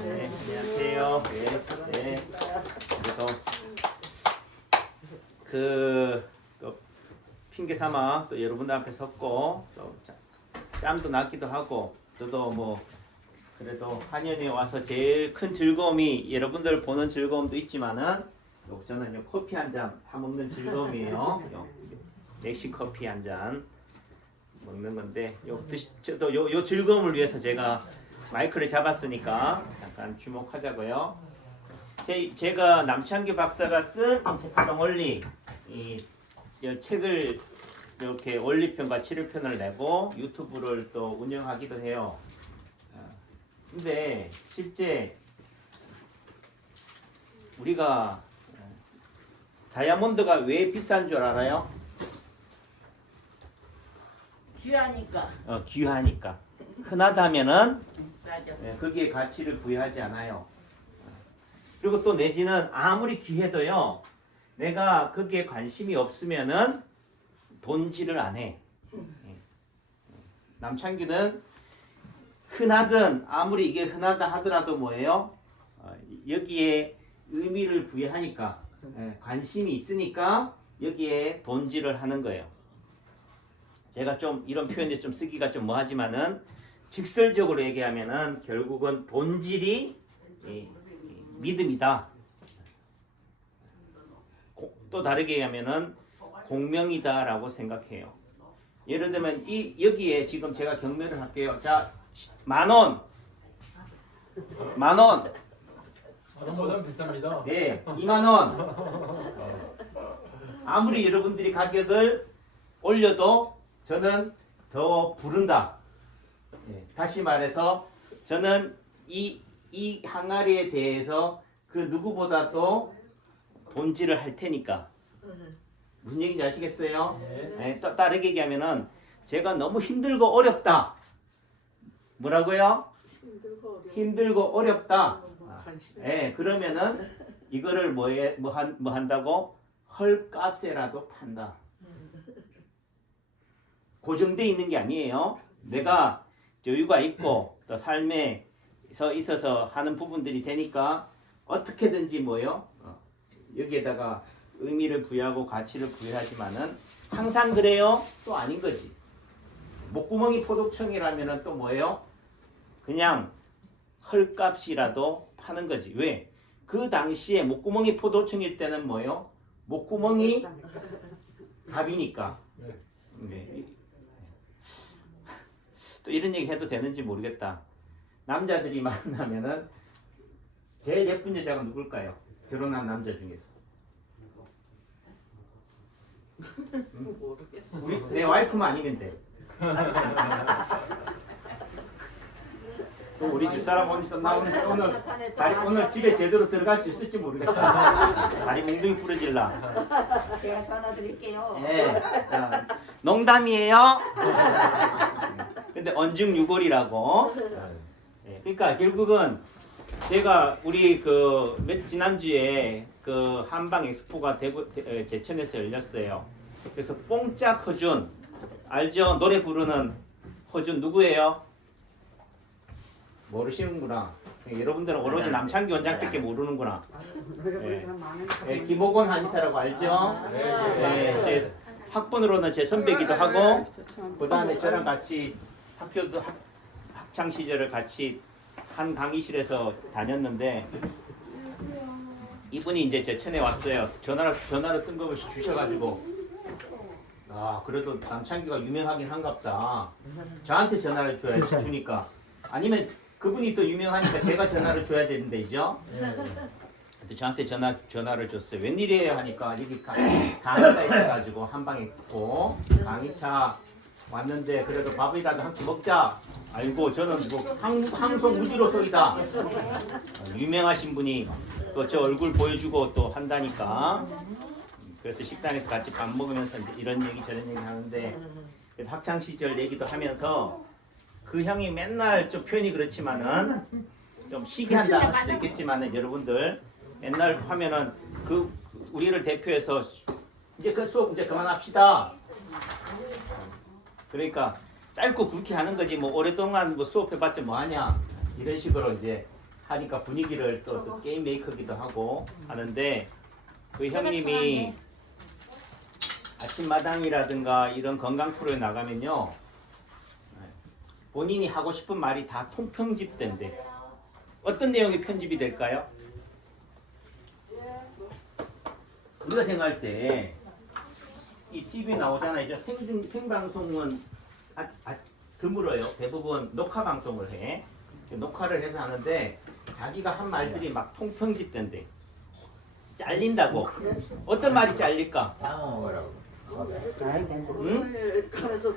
네, 안녕하세요. 네, 네. 그래서 또 핑계 삼아 또 여러분들 앞에 섰고 또 짬도 났기도 하고 저도 뭐 그래도 한연에 와서 제일 큰 즐거움이 여러분들 보는 즐거움도 있지만은 저는 요 커피 한 잔 타먹는 즐거움이에요. 넥시 커피 한 잔 먹는 건데 저도 요 즐거움을 위해서 제가 마이크를 잡았으니까 잠깐 주목하자고요. 제가 남창규 박사가 쓴 인체활동 원리 이 책을 이렇게 원리편과 치료편을 내고 유튜브를 또 운영하기도 해요. 근데 실제 우리가 다이아몬드가 왜 비싼 줄 알아요? 귀하니까. 귀하니까. 흔하다면은 거기에 가치를 부여하지 않아요. 그리고 또 내지는 아무리 귀해도요, 내가 거기에 관심이 없으면은 돈질을 안 해. 남창규는 흔하든 아무리 이게 흔하다 하더라도 뭐예요? 여기에 의미를 부여하니까 관심이 있으니까 여기에 돈질을 하는 거예요. 제가 좀 이런 표현이 좀 쓰기가 좀 뭐하지만은 직설적으로 얘기하면은 결국은 본질이 믿음이다. 또 다르게 얘기하면은 공명이다라고 생각해요. 예를 들면 여기에 지금 제가 경매를 할게요. 자, 10,000원. 10,000원. 만원보단 비쌉니다. 네, 20,000원. 아무리 여러분들이 가격을 올려도 저는 더 부른다. 다시 말해서 저는 이 항아리에 대해서 그 누구보다도 돈질을 할 테니까. 무슨 얘기인지 아시겠어요? 네. 또 다르게 얘기하면은 제가 너무 힘들고 어렵다. 뭐라고요? 힘들고 어렵다. 네, 그러면은 이거를 뭐 한다고? 헐값에라도 판다. 고정돼 있는 게 아니에요. 내가 여유가 있고 또 삶에서 있어서 하는 부분들이 되니까 어떻게든지 뭐요? 여기에다가 의미를 부여하고 가치를 부여하지만은 항상 그래요? 또 아닌 거지. 목구멍이 포도청이라면은 또 뭐예요? 그냥 헐값이라도 파는 거지. 왜? 그 당시에 목구멍이 포도청일 때는 뭐예요? 목구멍이 값이니까. 네. 또 이런 얘기 해도 되는지 모르겠다. 남자들이 만나면은 제일 예쁜 여자가 누굴까요? 결혼한 남자 중에서. 내 와이프만 아니면 돼. 또 우리 집사람 오늘 집에 제대로 들어갈 수 있을지 모르겠다. 다리 몽둥이 부러질라. 제가 전화 드릴게요. 네. 농담이에요. 근데 언중유골이라고. 네. 그러니까 결국은 제가 우리 지난주에 한방 엑스포가 제천에서 열렸어요. 그래서 뽕짝 허준 알죠? 노래 부르는 허준 누구예요? 모르시는구나. 여러분들은 오로지 남창기 원장밖에 모르는구나. 네. 김호곤 한의사라고 알죠? 네. 제 학번으로는 제 선배기도 하고 그 다음에 저랑 같이 학교도 학창 시절을 같이 한 강의실에서 다녔는데 이분이 이제 제천에 왔어요. 전화를 뜬금없이 주셔가지고 그래도 남창규가 유명하긴 한갑다. 저한테 전화를 주니까 아니면 그분이 또 유명하니까 제가 전화를 줘야 되는데 이죠? 저한테 전화를 줬어요. 웬일이에요 하니까 여기 강의가 있어가지고 한방 엑스포 강의차 왔는데 그래도 밥이라도 한 끼 먹자. 알고 저는 뭐 항소 무지로소이다. 유명하신 분이 또 저 얼굴 보여주고 또 한다니까. 그래서 식당에서 같이 밥 먹으면서 이런 얘기 저런 얘기 하는데 학창 시절 얘기도 하면서 그 형이 맨날 좀 표현이 그렇지만은 좀 시기한다 할 수도 있겠지만은 여러분들 맨날 하면은 우리를 대표해서 이제 그 수업 이제 그만합시다. 그러니까 짧고 굵게 하는 거지 뭐 오랫동안 뭐 수업해봤자 뭐하냐 이런 식으로 이제 하니까 분위기를 또 게임 메이커기도 하고 하는데 그 형님이 아침마당이라든가 이런 건강 프로에 나가면요 본인이 하고 싶은 말이 다 통편집된대. 어떤 내용이 편집이 될까요? 우리가 생각할 때 이 TV에 나오잖아요. 이제 생방송은 드물어요. 대부분 녹화 방송을 해. 녹화를 해서 하는데 자기가 한 말들이 막 통편집된대. 잘린다고. 어떤 말이 잘릴까? 응? 간에서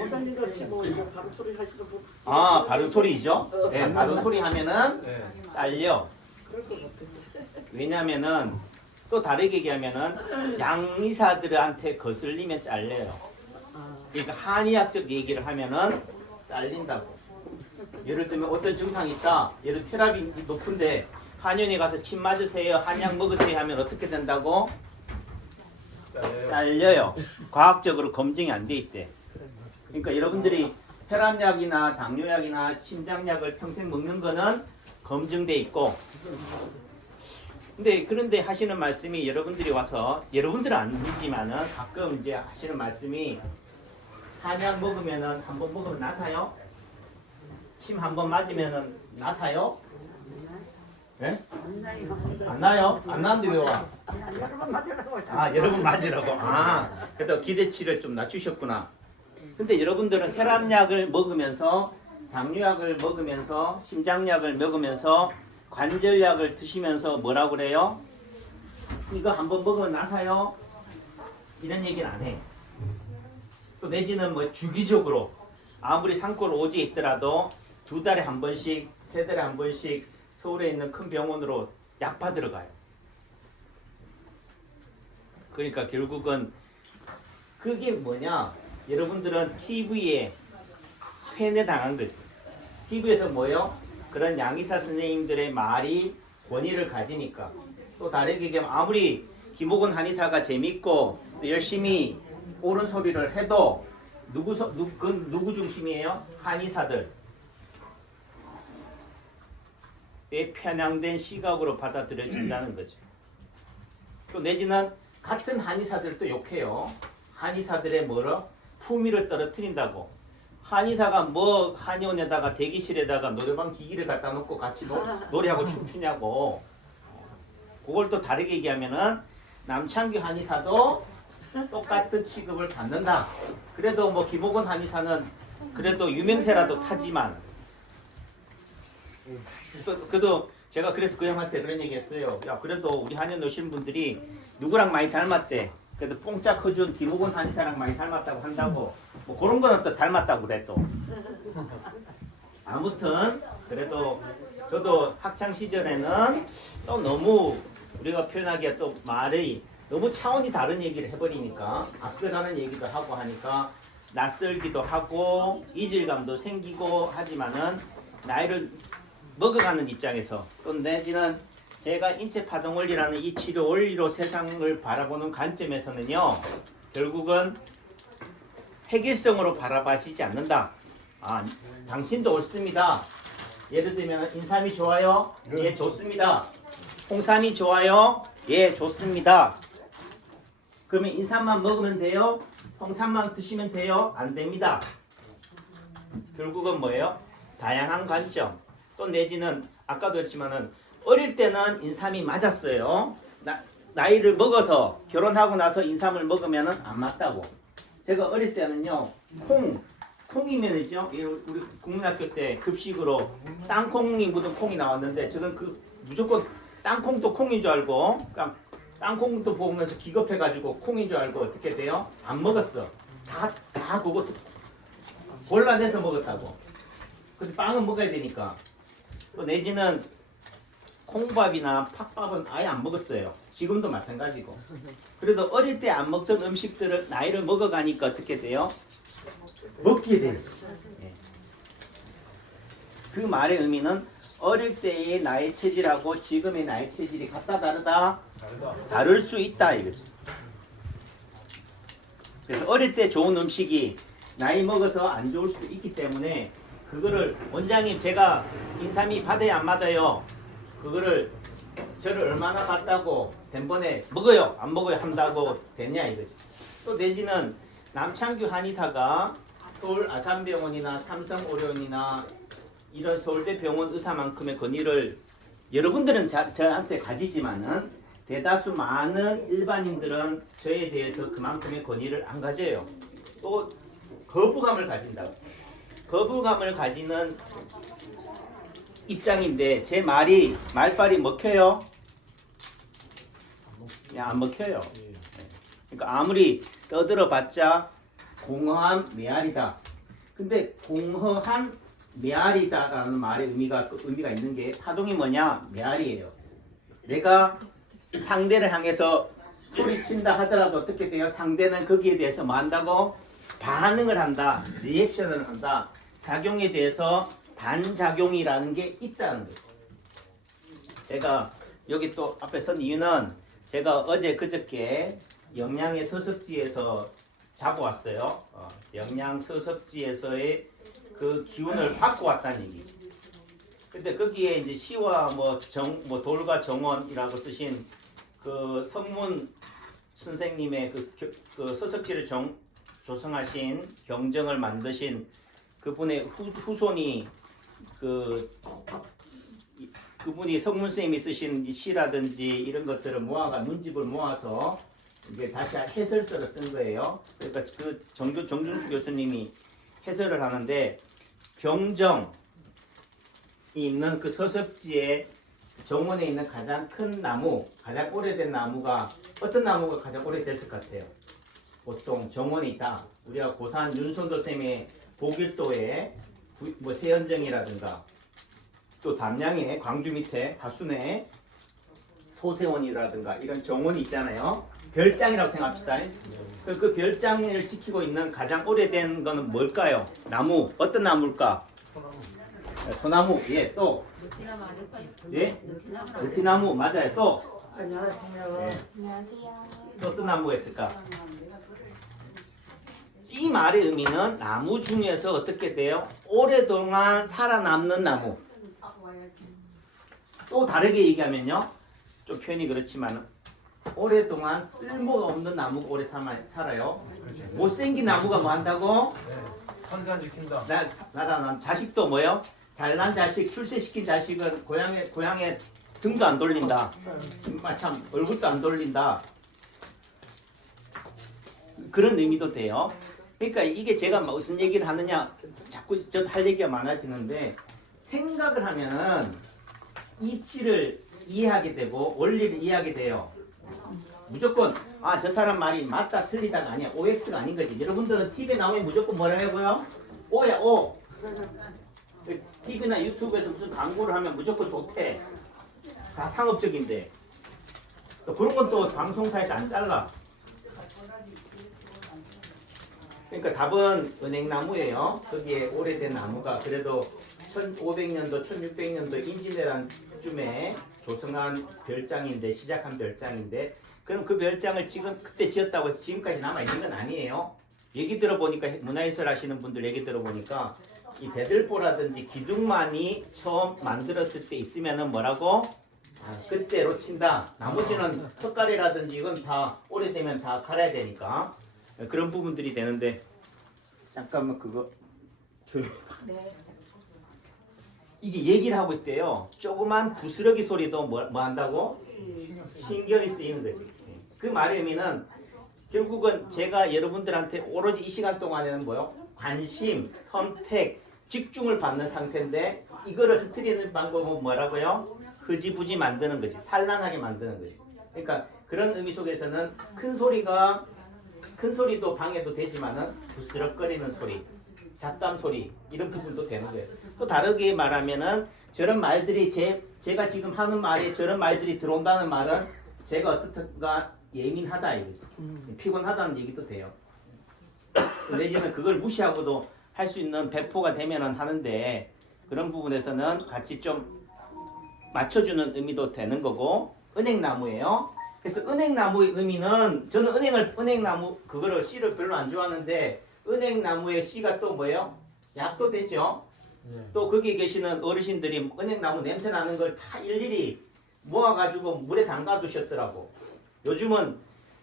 원장님 같이 뭐 이거 바로 소리 하시는 분. 아, 바른 소리죠? 네, 바른 소리 하면은 네. 잘려. 그럴 것 같아. 왜냐면은 또 다르게 얘기하면은 양의사들한테 거슬리면 잘려요. 그러니까 한의학적 얘기를 하면은 잘린다고. 예를 들면 어떤 증상이 있다. 예를 들어 혈압이 높은데 한의원에 가서 침 맞으세요, 한약 먹으세요 하면 어떻게 된다고? 잘려요. 과학적으로 검증이 안 돼 있대. 그러니까 여러분들이 혈압약이나 당뇨약이나 심장약을 평생 먹는 거는 검증돼 있고 그런데 하시는 말씀이 여러분들이 와서 여러분들은 아니지만은 가끔 이제 하시는 말씀이 한약 먹으면은 한 번 먹으면 나사요? 침 한 번 맞으면은 나사요? 예? 안 나요? 안 나는데 왜 와? 여러분 맞으라고. 아, 여러분 맞으라고. 아, 그래도 기대치를 좀 낮추셨구나. 근데 여러분들은 혈압약을 먹으면서 당뇨약을 먹으면서 심장약을 먹으면서 관절약을 드시면서 뭐라고 그래요? 이거 한번 먹으면 나사요? 이런 얘기는 안 해. 또 내지는 뭐 주기적으로 아무리 산골 오지에 있더라도 2달에 한 번씩, 3달에 한 번씩 서울에 있는 큰 병원으로 약 받으러 가요. 그러니까 결국은 그게 뭐냐? 여러분들은 TV에 세뇌당한 거지. TV에서 뭐요? 그런 양의사 선생님들의 말이 권위를 가지니까. 또 다르게 얘기하면 아무리 김옥원 한의사가 재밌고 열심히 옳은 소리를 해도 누구 중심이에요? 한의사들. 내 편향된 시각으로 받아들여진다는 거죠. 또 내지는 같은 한의사들도 욕해요. 한의사들의 뭐라? 품위를 떨어뜨린다고. 한의사가 뭐 한의원에다가 대기실에다가 노래방 기기를 갖다 놓고 같이 노래하고 춤추냐고. 그걸 또 다르게 얘기하면은 남창규 한의사도 똑같은 취급을 받는다. 그래도 뭐 김옥원 한의사는 그래도 유명세라도 타지만 그래도 제가 그래서 그 형한테 그런 얘기 했어요. 야, 그래도 우리 한의원 오신 분들이 누구랑 많이 닮았대. 그래도 뽕짝 커준 김옥원 한의사랑 많이 닮았다고 한다고. 뭐 그런 거는 또 닮았다고 그래 또. 아무튼 그래도 저도 학창 시절에는 또 너무 우리가 표현하기에 또 말이 너무 차원이 다른 얘기를 해버리니까 앞서가는 얘기도 하고 하니까 낯설기도 하고 이질감도 생기고 하지만은 나이를 먹어가는 입장에서 또 내지는 제가 인체 파동 원리라는 이 치료 원리로 세상을 바라보는 관점에서는요 결국은 획일성으로 바라봐지지 않는다. 아, 당신도 옳습니다. 예를 들면 인삼이 좋아요? 예, 좋습니다. 홍삼이 좋아요? 예, 좋습니다. 그러면 인삼만 먹으면 돼요? 홍삼만 드시면 돼요? 안 됩니다. 결국은 뭐예요? 다양한 관점. 또 내지는 아까도 했지만은 어릴 때는 인삼이 맞았어요. 나이를 먹어서 결혼하고 나서 인삼을 먹으면은 안 맞다고. 제가 어릴 때는요 콩이면이죠. 우리 국민학교 때 급식으로 땅콩이 묻은 콩이 나왔는데 저는 그 무조건 땅콩도 콩인 줄 알고 그냥 땅콩도 보면서 기겁해가지고 콩인 줄 알고 어떻게 돼요? 안 먹었어. 다 그거 골라내서 먹었다고. 근데 빵은 먹어야 되니까. 또 내지는 콩밥이나 팥밥은 아예 안 먹었어요. 지금도 마찬가지고. 그래도 어릴 때 안 먹던 음식들을 나이를 먹어가니까 어떻게 돼요? 먹게 돼요. 예. 그 말의 의미는 어릴 때의 나의 체질하고 지금의 나의 체질이 같다 다르다? 다를 수 있다 이거죠. 그래서 어릴 때 좋은 음식이 나이 먹어서 안 좋을 수도 있기 때문에 그거를 원장님 제가 인삼이 받아야 안 받아요. 그거를 저를 얼마나 받다고 된번에 먹어요 안 먹어요 한다고 되냐 이거지. 또 내지는 남창규 한의사가 서울 아산병원이나 삼성오리온이나 이런 서울대 병원 의사만큼의 권위를 여러분들은 저한테 가지지만은 대다수 많은 일반인들은 저에 대해서 그만큼의 권위를 안 가져요. 또 거부감을 가진다고. 거부감을 가지는 입장인데 제 말빨이 먹혀요? 안 먹혀요. 그러니까 아무리 떠들어봤자 공허한 메아리다. 근데 공허한 메아리다라는 말의 의미가 있는 게 파동이 뭐냐? 메아리예요. 내가 상대를 향해서 소리친다 하더라도 어떻게 돼요? 상대는 거기에 대해서 뭐 한다고? 반응을 한다. 리액션을 한다. 작용에 대해서 반작용이라는 게 있다는 거죠. 제가 여기 또 앞에 선 이유는 제가 어제 그저께 영양의 서석지에서 자고 왔어요. 영양 서석지에서의 그 기운을 받고 왔다는 얘기죠. 근데 거기에 이제 시와 뭐 돌과 정원이라고 쓰신 그 성문 선생님의 그 서석지를 조성하신 경정을 만드신 그분의 후손이 그분이 성문 선생님이 쓰신 시라든지 이런 것들을 문집을 모아서 이제 다시 해설서를 쓴 거예요. 그러니까 그 정준수 교수님이 해설을 하는데 경정이 있는 그 서석지에 정원에 있는 가장 큰 나무, 가장 오래된 나무가 어떤 나무가 가장 오래됐을 것 같아요? 보통 정원에 있다. 우리가 고산 윤선도 쌤의 보길도에 세연정이라든가 또 담양에 광주 밑에 하순에 소세원이라든가 이런 정원이 있잖아요. 별장이라고 생각합시다. 그 별장을 지키고 있는 가장 오래된 거는 뭘까요? 나무. 어떤 나무일까? 소나무. 예, 또. 느티나무 아닐까요? 예? 느티나무. 맞아요. 또. 안녕하세요. 예. 안녕하세요. 또 어떤 나무가 있을까? 이 말의 의미는 나무 중에서 어떻게 돼요? 오랫동안 살아남는 나무. 또 다르게 얘기하면요. 좀 표현이 그렇지만 오랫동안 쓸모가 없는 나무가 오래 살아요. 못생긴 나무가 뭐 한다고? 선산 지킨다. 나라는 자식도 뭐요? 잘난 자식, 출세시킨 자식은 고향에 등도 안 돌린다. 참 얼굴도 안 돌린다. 그런 의미도 돼요. 그러니까 이게 제가 무슨 얘기를 하느냐 자꾸 전 할 얘기가 많아지는데 생각을 하면은 이치를 이해하게 되고 원리를 이해하게 돼요. 무조건 저 사람 말이 맞다 틀리다가 아니야. OX가 아닌 거지. 여러분들은 TV에 나오면 무조건 뭐라고요? O야 O. TV나 유튜브에서 무슨 광고를 하면 무조건 좋대. 다 상업적인데. 또 그런 건 또 방송사에서 안 잘라. 그러니까 답은 은행나무예요. 거기에 오래된 나무가 그래도 1500년도, 1600년도 임진왜란 쯤에 조성한 별장인데 시작한 별장인데 그럼 그 별장을 지금 그때 지었다고 해서 지금까지 남아 있는 건 아니에요. 얘기 들어보니까 문화예술 하시는 분들 얘기 들어보니까 이 대들보라든지 기둥만이 처음 만들었을 때 있으면은 뭐라고? 그때로 친다. 나머지는 석가래라든지 이건 다 오래되면 다 갈아야 되니까 그런 부분들이 되는데 잠깐만 그거 이게 얘기를 하고 있대요. 조그만 부스러기 소리도 뭐 한다고? 신경이 쓰이는 거지. 그 말의 의미는 결국은 제가 여러분들한테 오로지 이 시간 동안에는 뭐요? 관심, 선택, 집중을 받는 상태인데 이거를 흐트리는 방법은 뭐라고요? 흐지부지 만드는 거지. 산란하게 만드는 거지. 그러니까 그런 의미 속에서는 큰 소리도 방해도 되지만은 부스럭거리는 소리, 잡담 소리 이런 부분도 되는 거예요. 또 다르게 말하면은 저런 말들이 제가 지금 하는 말에 저런 말들이 들어온다는 말은 제가 어떻든가 예민하다 이거지. 피곤하다는 얘기도 돼요. 내지는 그걸 무시하고도 할 수 있는 배포가 되면은 하는데 그런 부분에서는 같이 좀 맞춰주는 의미도 되는 거고 은행나무예요. 그래서 은행나무의 의미는 저는 은행나무 그거를 씨를 별로 안 좋아하는데 은행나무의 씨가 또 뭐예요? 약도 되죠. 네. 또 거기 계시는 어르신들이 은행나무 냄새 나는 걸 다 일일이 모아가지고 물에 담가 두셨더라고. 요즘은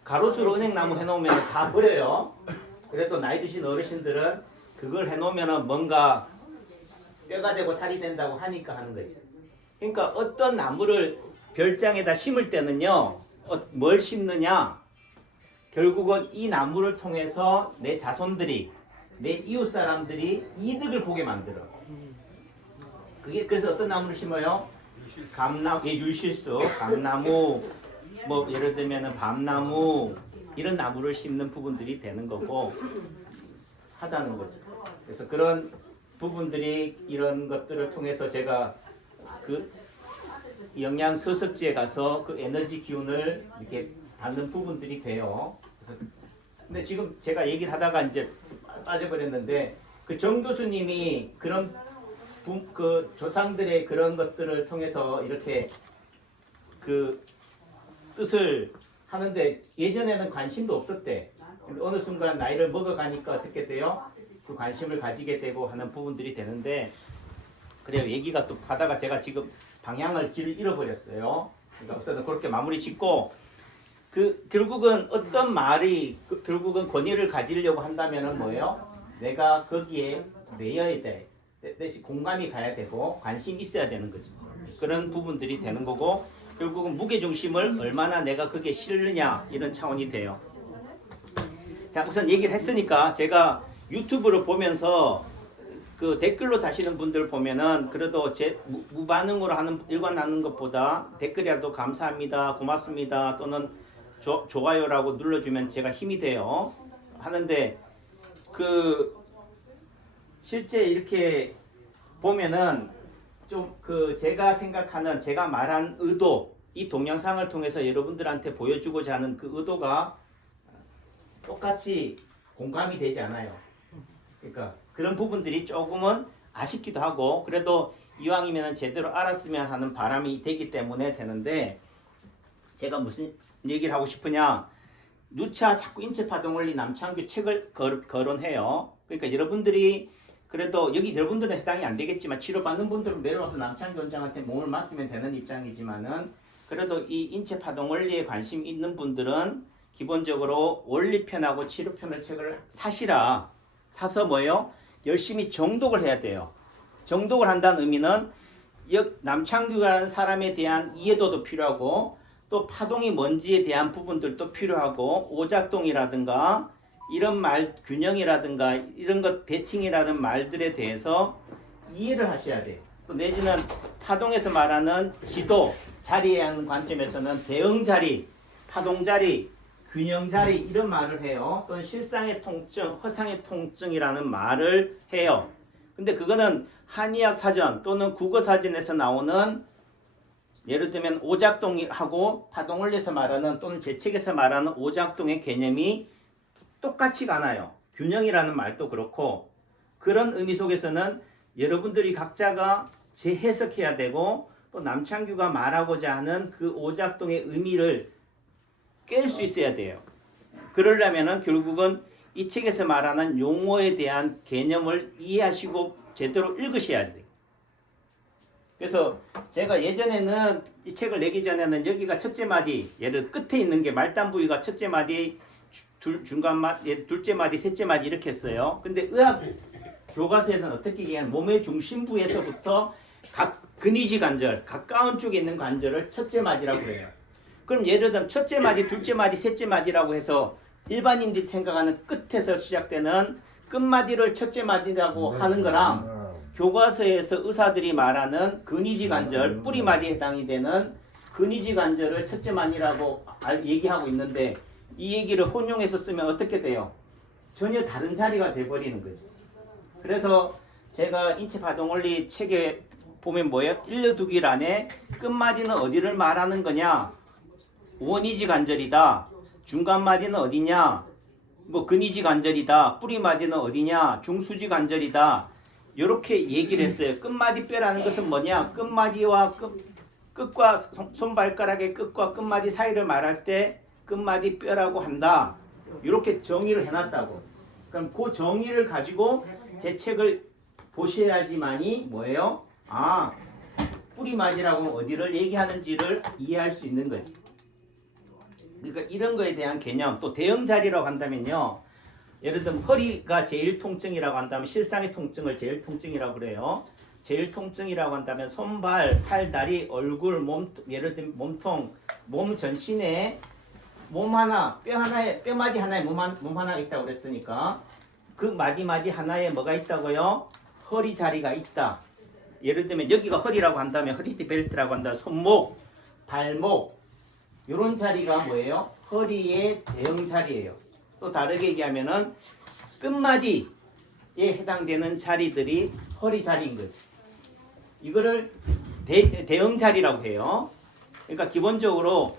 가로수로 은행나무 해놓으면 다 버려요. 그래도 나이 드신 어르신들은 그걸 해놓으면 뭔가 뼈가 되고 살이 된다고 하니까 하는 거지. 그러니까 어떤 나무를 별장에다 심을 때는요, 뭘 심느냐? 결국은 이 나무를 통해서 내 자손들이, 내 이웃 사람들이 이득을 보게 만들어. 그게 그래서 어떤 나무를 심어요? 감나무, 율실수, 감나무, 뭐 예를 들면은 밤나무 이런 나무를 심는 부분들이 되는 거고 하다는 거죠. 그래서 그런 부분들이 이런 것들을 통해서 제가 그 영양 서석지에 가서 그 에너지 기운을 이렇게 받는 부분들이 돼요. 그래서 근데 지금 제가 얘기를 하다가 이제 빠져버렸는데 그 정 교수님이 그런 그 조상들의 그런 것들을 통해서 이렇게 그 뜻을 하는데 예전에는 관심도 없었대. 근데 어느 순간 나이를 먹어가니까 어떻게 돼요? 그 관심을 가지게 되고 하는 부분들이 되는데 그래요. 얘기가 또 하다가 제가 지금 방향을 길을 잃어버렸어요. 그러니까 우선 그렇게 마무리 짓고 그 결국은 어떤 말이 결국은 권위를 가지려고 한다면은 뭐예요? 내가 거기에 매여야 돼. 대신 공감이 가야 되고 관심이 있어야 되는 거죠. 그런 부분들이 되는 거고 결국은 무게중심을 얼마나 내가 그게 실느냐 이런 차원이 돼요. 자 우선 얘기를 했으니까 제가 유튜브를 보면서 그 댓글로 다시는 분들 보면은 그래도 제 무반응으로 하는 일관하는 것보다 댓글이라도 감사합니다, 고맙습니다 또는 좋아요라고 눌러주면 제가 힘이 돼요. 하는데 그 실제 이렇게 보면은 좀 그 제가 생각하는 제가 말한 의도 이 동영상을 통해서 여러분들한테 보여주고자 하는 그 의도가 똑같이 공감이 되지 않아요. 그러니까 그런 부분들이 조금은 아쉽기도 하고 그래도 이왕이면 제대로 알았으면 하는 바람이 되기 때문에 되는데 제가 무슨 얘기를 하고 싶으냐 누차 자꾸 인체파동원리 남창규 책을 거론해요. 그러니까 여러분들이 그래도 여기 여러분들은 해당이 안 되겠지만 치료받는 분들은 내려와서 남창규 원장한테 몸을 맡기면 되는 입장이지만은 그래도 이 인체파동원리에 관심 있는 분들은 기본적으로 원리편하고 치료편을 책을 사시라. 사서 뭐예요? 열심히 정독을 해야 돼요. 정독을 한다는 의미는 남창규라는 사람에 대한 이해도도 필요하고 또 파동이 뭔지에 대한 부분들도 필요하고 오작동이라든가 이런 말 균형이라든가 이런 것 대칭이라는 말들에 대해서 이해를 하셔야 돼요. 또 내지는 파동에서 말하는 지도 자리에 하는 관점에서는 대응 자리, 파동 자리, 균형 자리 이런 말을 해요. 또는 실상의 통증, 허상의 통증이라는 말을 해요. 근데 그거는 한의학 사전 또는 국어 사전에서 나오는 예를 들면 오작동하고 파동원리에서 말하는 또는 제 책에서 말하는 오작동의 개념이 똑같지가 않아요. 균형이라는 말도 그렇고 그런 의미 속에서는 여러분들이 각자가 재해석해야 되고 또 남창규가 말하고자 하는 그 오작동의 의미를 깰 수 있어야 돼요. 그러려면은 결국은 이 책에서 말하는 용어에 대한 개념을 이해하시고 제대로 읽으셔야 돼요. 그래서 제가 예전에는 이 책을 내기 전에는 여기가 첫째 마디, 예를 끝에 있는 게 말단 부위가 첫째 마디, 중간 마디, 둘째 마디, 셋째 마디 이렇게 했어요. 근데 의학 교과서에서는 어떻게 얘기하면 몸의 중심부에서부터 각 근위지 관절, 가까운 쪽에 있는 관절을 첫째 마디라고 해요. 그럼 예를 들면 첫째 마디, 둘째 마디, 셋째 마디라고 해서 일반인들이 생각하는 끝에서 시작되는 끝마디를 첫째 마디라고 하는 거랑 교과서에서 의사들이 말하는 근위지 관절, 뿌리마디에 해당이 되는 근위지 관절을 첫째 마디라고 얘기하고 있는데 이 얘기를 혼용해서 쓰면 어떻게 돼요? 전혀 다른 자리가 돼버리는 거죠. 그래서 제가 인체파동원리 책에 보면 뭐예요? 일러두길 안에 끝마디는 어디를 말하는 거냐? 원위지 관절이다. 중간마디는 어디냐? 뭐 근위지 관절이다. 뿌리마디는 어디냐? 중수지 관절이다. 이렇게 얘기를 했어요. 끝마디 뼈라는 것은 뭐냐? 끝마디와 끝과 손발가락의 끝과 끝마디 사이를 말할 때 끝마디 뼈라고 한다. 이렇게 정의를 해놨다고. 그럼 그 정의를 가지고 제 책을 보셔야지만이 뭐예요? 아, 뿌리맞이라고 어디를 얘기하는지를 이해할 수 있는 거지. 그러니까 이런 거에 대한 개념, 또 대응 자리라고 한다면요. 예를 들면 허리가 제일 통증이라고 한다면 실상의 통증을 제일 통증이라고 그래요. 제일 통증이라고 한다면 손발, 팔, 다리, 얼굴, 몸, 예를 들면 몸통, 몸 전신에 몸 하나, 뼈 하나에, 뼈마디 하나에 몸 하나가 있다고 그랬으니까 그 마디 하나에 뭐가 있다고요? 허리 자리가 있다. 예를 들면 여기가 허리라고 한다면 허리띠 벨트라고 한다면 손목, 발목 이런 자리가 뭐예요? 허리의 대응 자리예요. 또 다르게 얘기하면은 끝마디에 해당되는 자리들이 허리 자리인 거지. 이거를 대응 자리라고 해요. 그러니까 기본적으로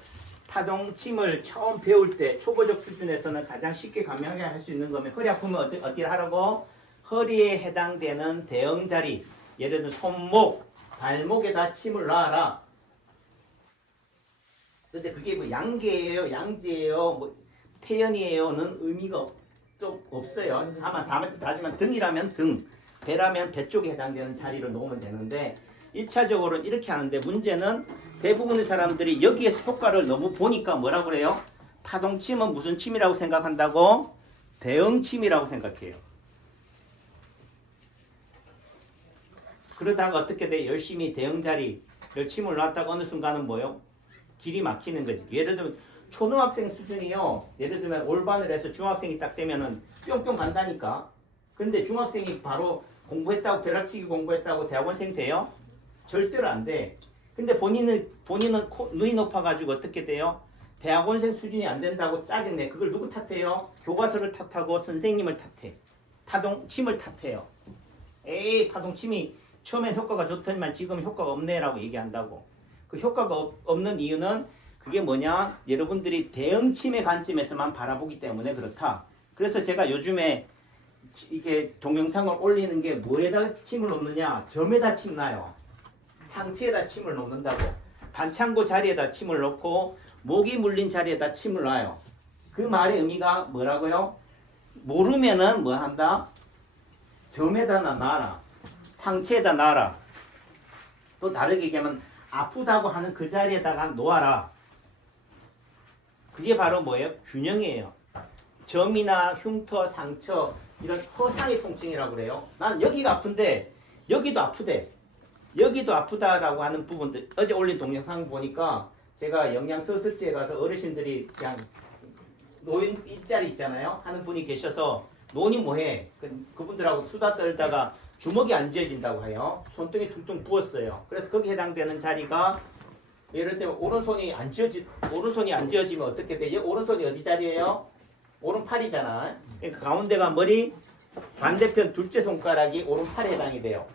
파동침을 처음 배울 때 초보적 수준에서는 가장 쉽게 감명하게 할 수 있는 거면 허리 아프면 어떻게 하라고? 허리에 해당되는 대응 자리. 예를 들어 손목, 발목에다 침을 놔라. 근데 그게 뭐 양계예요, 양지예요, 뭐 태연이에요는 의미가 좀 없어요. 다만 등이라면 등, 배라면 배 쪽에 해당되는 자리로 놓으면 되는데 1차적으로는 이렇게 하는데 문제는 대부분의 사람들이 여기에서 효과를 너무 보니까 뭐라고 그래요? 파동침은 무슨 침이라고 생각한다고? 대응침이라고 생각해요. 그러다가 어떻게 돼? 열심히 대응 자리를 침을 놨다가 어느 순간은 뭐요? 길이 막히는 거지. 예를 들면 초등학생 수준이요. 예를 들면 올반을 해서 중학생이 딱 되면은 뿅뿅 간다니까. 근데 중학생이 바로 공부했다고 벼락치기 공부했다고 대학원생 돼요? 절대로 안 돼. 근데 본인은 눈이 높아가지고 어떻게 돼요? 대학원생 수준이 안 된다고 짜증내. 그걸 누구 탓해요? 교과서를 탓하고 선생님을 탓해. 파동침을 탓해요. 에이 파동침이 처음엔 효과가 좋더니만 지금 효과가 없네라고 얘기한다고. 그 효과가 없는 이유는 그게 뭐냐? 여러분들이 대응침의 관점에서만 바라보기 때문에 그렇다. 그래서 제가 요즘에 이게 동영상을 올리는 게 뭐에다 침을 놓느냐? 점에다 침 놔요. 상체에다 침을 놓는다고. 반창고 자리에다 침을 놓고 목이 물린 자리에다 침을 놔요. 그 말의 의미가 뭐라고요? 모르면은 뭐 한다? 점에다 놔라. 상체에다 놔라. 또 다르게 얘기하면 아프다고 하는 그 자리에다가 놓아라. 그게 바로 뭐예요? 균형이에요. 점이나 흉터, 상처 이런 허상의 통증이라고 그래요. 난 여기가 아픈데 여기도 아프대. 여기도 아프다라고 하는 부분들. 어제 올린 동영상 보니까 제가 영양서술지에 가서 어르신들이 그냥 노인 일자리 있잖아요. 하는 분이 계셔서 노인이 뭐해? 그분들하고 수다 떨다가 주먹이 안 쥐어진다고 해요. 손등이 퉁퉁 부었어요. 그래서 거기 해당되는 자리가 예를 들면 오른손이 안 쥐어지면 어떻게 돼? 오른손이 어디 자리예요? 오른팔이잖아. 그러니까 가운데가 머리, 반대편 둘째 손가락이 오른팔에 해당이 돼요.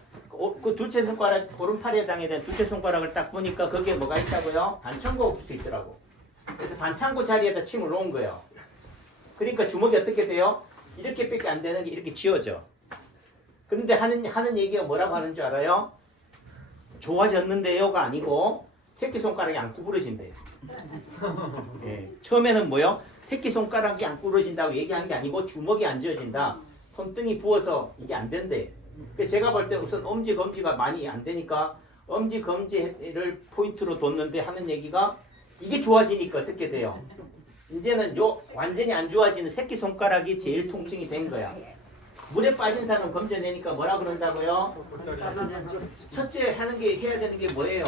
그 둘째 손가락, 오른팔에 해당이 둘째 손가락을 딱 보니까 거기에 뭐가 있다고요? 반창고가 붙어 있더라고. 그래서 반창고 자리에다 침을 놓은 거예요. 그러니까 주먹이 어떻게 돼요? 이렇게밖에 안 되는 게 이렇게 쥐어져. 그런데 하는 얘기가 뭐라고 하는 줄 알아요? 좋아졌는데요가 아니고 새끼손가락이 안 구부러진대요. 예, 처음에는 뭐요? 새끼손가락이 안 구부러진다고 얘기한 게 아니고 주먹이 안 쥐어진다. 손등이 부어서 이게 안 된대. 그래서 제가 볼 때 우선 엄지, 검지가 많이 안 되니까 엄지, 검지를 포인트로 뒀는데 하는 얘기가 이게 좋아지니까 어떻게 돼요? 이제는 완전히 안 좋아지는 새끼손가락이 제일 통증이 된 거야. 물에 빠진 사람 검져내니까 뭐라 그런다고요? 첫째 해야 되는 게 뭐예요?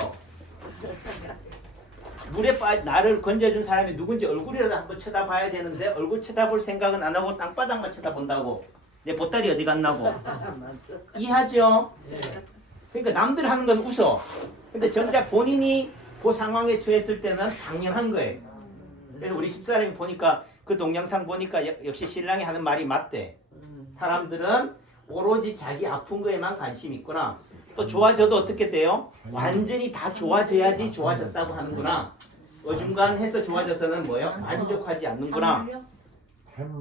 물에 나를 건져준 사람이 누군지 얼굴이라도 한번 쳐다봐야 되는데 얼굴 쳐다볼 생각은 안 하고 땅바닥만 쳐다본다고. 내 보따리 어디 갔나고. 이해하죠? 그러니까 남들 하는 건 웃어. 근데 정작 본인이 그 상황에 처했을 때는 당연한 거예요. 그래서 우리 집사람이 보니까 그 동영상 보니까 역시 신랑이 하는 말이 맞대. 사람들은 오로지 자기 아픈 거에만 관심이 있구나. 또 좋아져도 어떻게 돼요? 완전히 다 좋아져야지 좋아졌다고 하는구나. 어중간해서 좋아져서는 뭐예요? 만족하지 않는구나.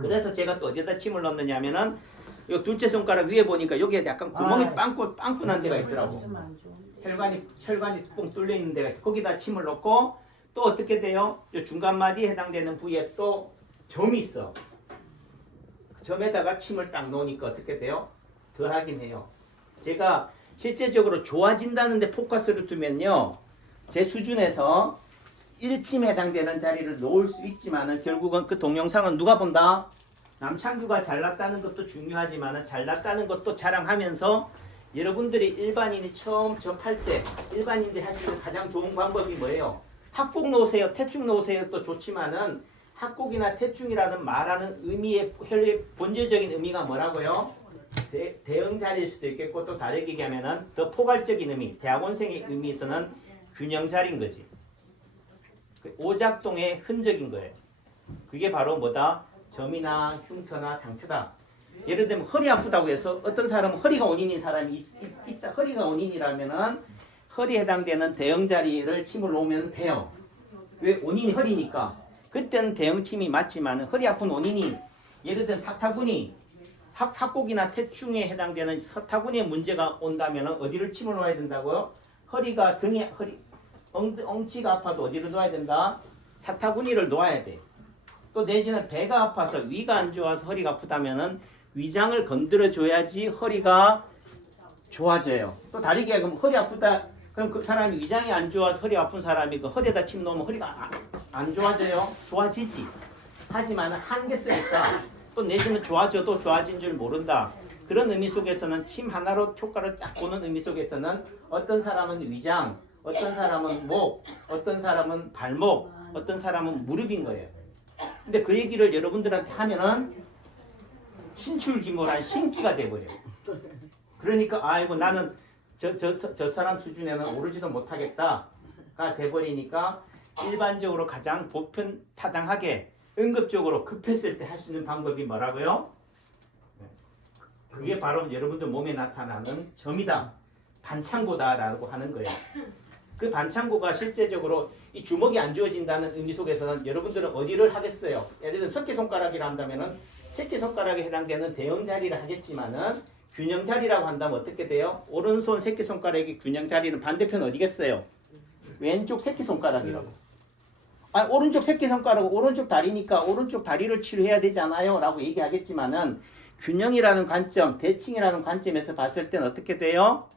그래서 제가 또 어디다 침을 넣느냐 하면은 요 둘째 손가락 위에 보니까 여기에 약간 구멍이 빵꾸 난 데가 있더라고. 혈관이 뻥 뚫려 있는 데가 있어. 거기다 침을 넣고 또 어떻게 돼요? 요 중간마디에 해당되는 부위에 또 점이 있어. 점에다가 침을 딱 놓으니까 어떻게 돼요? 덜 하긴 해요. 제가 실제적으로 좋아진다는데 포커스를 두면요. 제 수준에서 일침에 해당되는 자리를 놓을 수 있지만은 결국은 그 동영상은 누가 본다? 남창규가 잘났다는 것도 중요하지만은 잘났다는 것도 자랑하면서 여러분들이 일반인이 처음 접할 때 일반인들이 할 수 있는 가장 좋은 방법이 뭐예요? 합곡 놓으세요, 태충 놓으세요 또 좋지만은 합곡이나 태충이라는 말하는 의미의 본질적인 의미가 뭐라고요? 대응자리일 수도 있겠고 또 다르게 얘기하면은 더 포괄적인 의미, 대학원생의 의미에서는 균형자리인 거지. 오작동의 흔적인 거예요. 그게 바로 뭐다? 점이나 흉터나 상처다. 예를 들면 허리 아프다고 해서 어떤 사람은 허리가 원인인 사람이 있다. 허리가 원인이라면은 허리에 해당되는 대응자리를 침을 놓으면 돼요. 왜? 원인이 허리니까. 그때는 대응침이 맞지만 허리 아픈 원인이 예를 들면 사타구니, 합곡이나 태충에 해당되는 사타구니에 문제가 온다면 어디를 침을 놓아야 된다고요? 허리가 등에 엉치가 아파도 어디를 놓아야 된다? 사타구니를 놓아야 돼. 또 내지는 배가 아파서 위가 안 좋아서 허리가 아프다면은 위장을 건드려 줘야지 허리가 좋아져요. 또 다르게 하면 허리 아프다. 그럼 그 사람이 위장이 안 좋아서 허리 아픈 사람이 그 허리에다 침 놓으면 허리가 안 좋아져요? 좋아지지. 하지만 한계성이니까 또 내지는 좋아져도 좋아진 줄 모른다. 그런 의미 속에서는 침 하나로 효과를 딱 보는 의미 속에서는 어떤 사람은 위장, 어떤 사람은 목, 어떤 사람은 발목, 어떤 사람은 무릎인 거예요. 근데 그 얘기를 여러분들한테 하면은 신출귀몰한 신기가 돼버려요. 그러니까 아이고 나는 저 사람 수준에는 오르지도 못하겠다가 돼버리니까 일반적으로 가장 보편 타당하게 응급적으로 급했을 때 할 수 있는 방법이 뭐라고요? 그게 바로 여러분들 몸에 나타나는 점이다. 반창고다라고 하는 거예요. 그 반창고가 실제적으로 이 주먹이 안 주어진다는 의미 속에서는 여러분들은 어디를 하겠어요? 예를 들어 새끼손가락이라 한다면은 새끼손가락에 해당되는 대응자리를 하겠지만은 균형자리라고 한다면 어떻게 돼요? 오른손 새끼손가락의 균형자리는 반대편 어디겠어요? 왼쪽 새끼손가락이라고. 오른쪽 새끼손가락, 오른쪽 다리니까 오른쪽 다리를 치료해야 되잖아요 라고 얘기하겠지만은 균형이라는 관점, 대칭이라는 관점에서 봤을 때는 어떻게 돼요?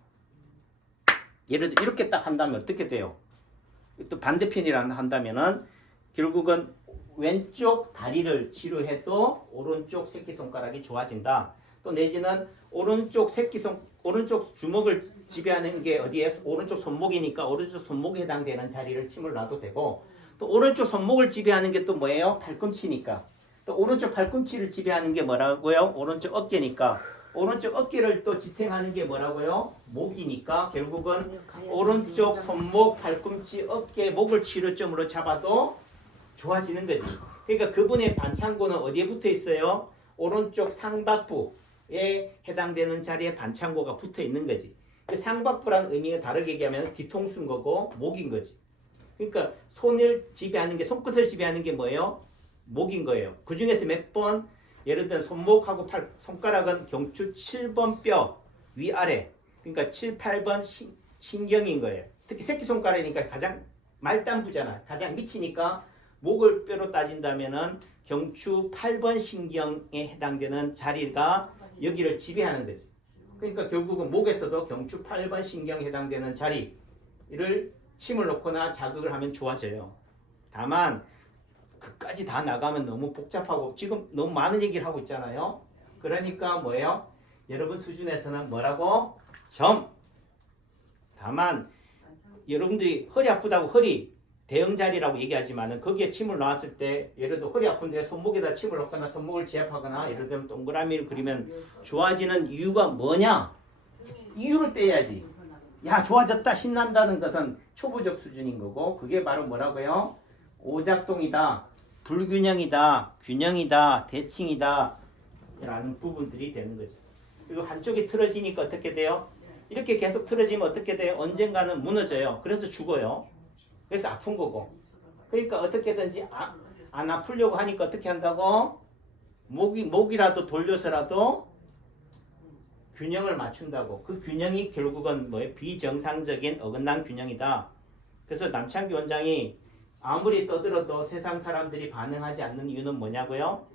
예를 들어 이렇게 딱 한다면 어떻게 돼요? 또 반대편이라 한다면은 결국은 왼쪽 다리를 치료해도 오른쪽 새끼손가락이 좋아진다. 또 내지는 오른쪽 주먹을 지배하는 게 어디에? 오른쪽 손목이니까 오른쪽 손목에 해당되는 자리를 침을 놔도 되고 또 오른쪽 손목을 지배하는 게 또 뭐예요? 팔꿈치니까. 또 오른쪽 팔꿈치를 지배하는 게 뭐라고요? 오른쪽 어깨니까. 오른쪽 어깨를 또 지탱하는 게 뭐라고요? 목이니까 결국은 오른쪽 손목, 팔꿈치, 어깨, 목을 치료점으로 잡아도 좋아지는 거지. 그러니까 그분의 반창고는 어디에 붙어 있어요? 오른쪽 상박부에 해당되는 자리에 반창고가 붙어 있는 거지. 그 상박부라는 의미가 다르게 얘기하면 뒤통수인 거고 목인 거지. 그러니까 손을 지배하는 게 손끝을 지배하는 게 뭐예요? 목인 거예요. 그 중에서 몇 번? 예를 들면 손목하고 손가락은 경추 7번 뼈 위아래. 그러니까 7, 8번 신경인 거예요. 특히 새끼손가락이니까 가장 말단부잖아. 가장 밑이니까 목을 뼈로 따진다면은 경추 8번 신경에 해당되는 자리가 여기를 지배하는 거지. 그러니까 결국은 목에서도 경추 8번 신경에 해당되는 자리를 침을 놓거나 자극을 하면 좋아져요. 다만 그까지 다 나가면 너무 복잡하고 지금 너무 많은 얘기를 하고 있잖아요. 그러니까 뭐예요? 여러분 수준에서는 뭐라고? 점. 다만 여러분들이 허리 아프다고 허리 대응자리라고 얘기하지만은 거기에 침을 놓았을 때 예를 들어 허리 아픈데 손목에다 침을 놓거나 손목을 지압하거나 예를 들면 동그라미를 그리면 좋아지는 이유가 뭐냐? 이유를 떼야지. 야 좋아졌다 신난다는 것은 초보적 수준인 거고 그게 바로 뭐라고요? 오작동이다, 불균형이다, 균형이다, 대칭이다 라는 부분들이 되는 거죠. 그리고 한쪽이 틀어지니까 어떻게 돼요? 이렇게 계속 틀어지면 어떻게 돼요? 언젠가는 무너져요. 그래서 죽어요. 그래서 아픈 거고. 그러니까 어떻게든지 안 아프려고 하니까 어떻게 한다고? 목이라도 돌려서라도 균형을 맞춘다고. 그 균형이 결국은 뭐예요? 비정상적인 어긋난 균형이다. 그래서 남창기 원장이 아무리 떠들어도 세상 사람들이 반응하지 않는 이유는 뭐냐고요?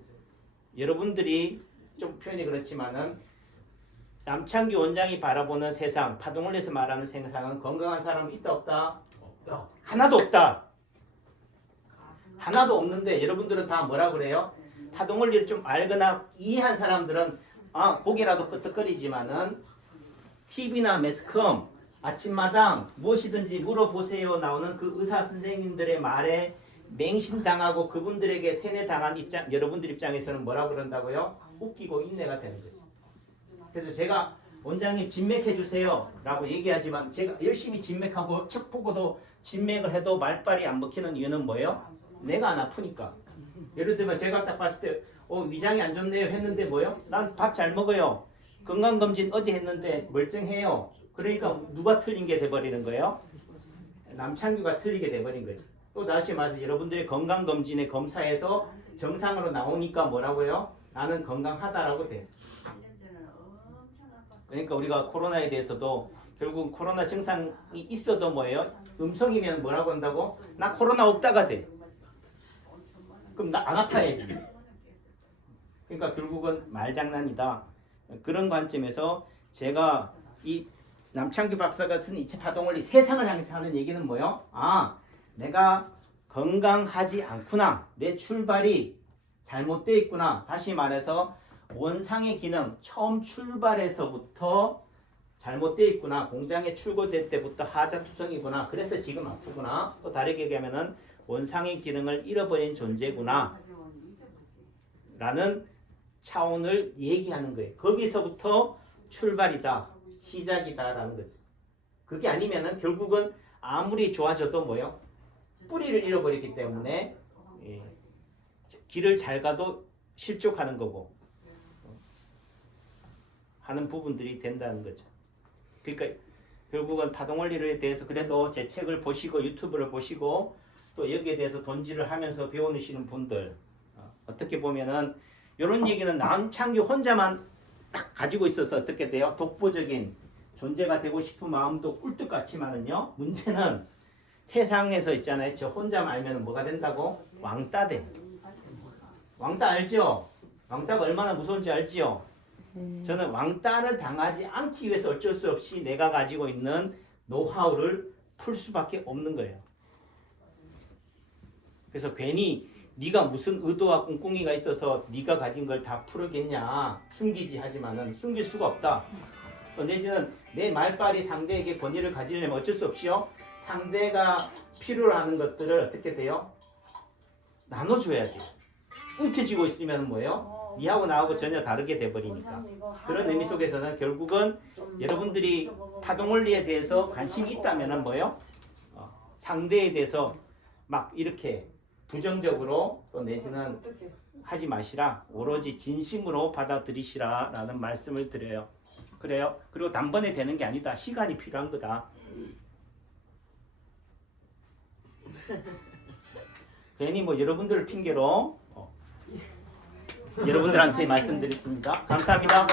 여러분들이 좀 표현이 그렇지만은 남창기 원장이 바라보는 세상, 파동원리에서 말하는 세상은 건강한 사람은 있다 없다? 없다. 하나도 없다. 하나도 없는데 여러분들은 다 뭐라 그래요? 파동원리를 좀 알거나 이해한 사람들은 고개라도 끄덕거리지만은 TV나 매스컴, 아침마당 무엇이든지 물어보세요 나오는 그 의사 선생님들의 말에 맹신당하고 그분들에게 세뇌당한 입장, 여러분들 입장에서는 뭐라 그런다고요? 웃기고 인내가 되는 거죠. 그래서 제가 원장님 진맥해 주세요 라고 얘기하지만 제가 열심히 진맥하고 척 보고도 진맥을 해도 말빨이 안 먹히는 이유는 뭐예요? 내가 안 아프니까. 예를 들면 제가 딱 봤을 때 위장이 안 좋네요 했는데 뭐예요? 난 밥 잘 먹어요. 건강검진 어제 했는데 멀쩡해요. 그러니까 누가 틀린 게 돼버리는 거예요? 남창규가 틀리게 돼버린 거죠. 또 다시 말해서 여러분들의 건강검진의 검사에서 정상으로 나오니까 뭐라고요? 나는 건강하다라고 돼. 그러니까 우리가 코로나에 대해서도 결국 코로나 증상이 있어도 뭐예요? 음성이면 뭐라고 한다고? 나 코로나 없다가 돼. 그럼 나 안 아파야지. 그러니까 결국은 말장난이다. 그런 관점에서 제가 이 남창규 박사가 쓴 이체 파동원리 세상을 향해서 하는 얘기는 뭐예요? 내가 건강하지 않구나. 내 출발이 잘못되어 있구나. 다시 말해서 원상의 기능 처음 출발에서부터 잘못되어 있구나. 공장에 출고될 때부터 하자투성이구나. 그래서 지금 아프구나. 또 다르게 얘기하면은 원상의 기능을 잃어버린 존재구나 라는 차원을 얘기하는 거예요. 거기서부터 출발이다. 시작이다 라는 거죠. 그게 아니면은 결국은 아무리 좋아져도 뭐예요? 뿌리를 잃어버렸기 때문에 길을 잘 가도 실족하는 거고 하는 부분들이 된다는 거죠. 그러니까 결국은 파동원리에 대해서 그래도 제 책을 보시고 유튜브를 보시고 또 여기에 대해서 돈질을 하면서 배우시는 분들 어떻게 보면은 이런 얘기는 남창규 혼자만 딱 가지고 있어서 어떻게 돼요? 독보적인 존재가 되고 싶은 마음도 꿀떡 같지만은요 문제는 세상에서 있잖아요. 저 혼자만 알면 뭐가 된다고? 왕따 돼. 왕따 알죠? 왕따가 얼마나 무서운지 알지요? 저는 왕따를 당하지 않기 위해서 어쩔 수 없이 내가 가지고 있는 노하우를 풀 수밖에 없는 거예요. 그래서 괜히 네가 무슨 의도와 꿍꿍이가 있어서 네가 가진 걸 다 풀겠냐 숨기지 하지만은 숨길 수가 없다. 내지는 내 말빨이 상대에게 권위를 가지려면 어쩔 수 없이요. 상대가 필요로 하는 것들을 어떻게 돼요? 나눠줘야 돼요. 움켜쥐고 있으면 뭐예요? 니하고 나하고 전혀 다르게 돼버리니까. 그런 의미 속에서는 결국은 여러분들이 파동원리에 대해서 관심이 있다면 뭐예요? 상대에 대해서 막 이렇게 부정적으로 또 내지는 하지 마시라. 오로지 진심으로 받아들이시라 라는 말씀을 드려요. 그래요? 그리고 단번에 되는 게 아니다. 시간이 필요한 거다. 괜히 뭐 여러분들을 핑계로 여러분들한테 말씀드렸습니다. 감사합니다.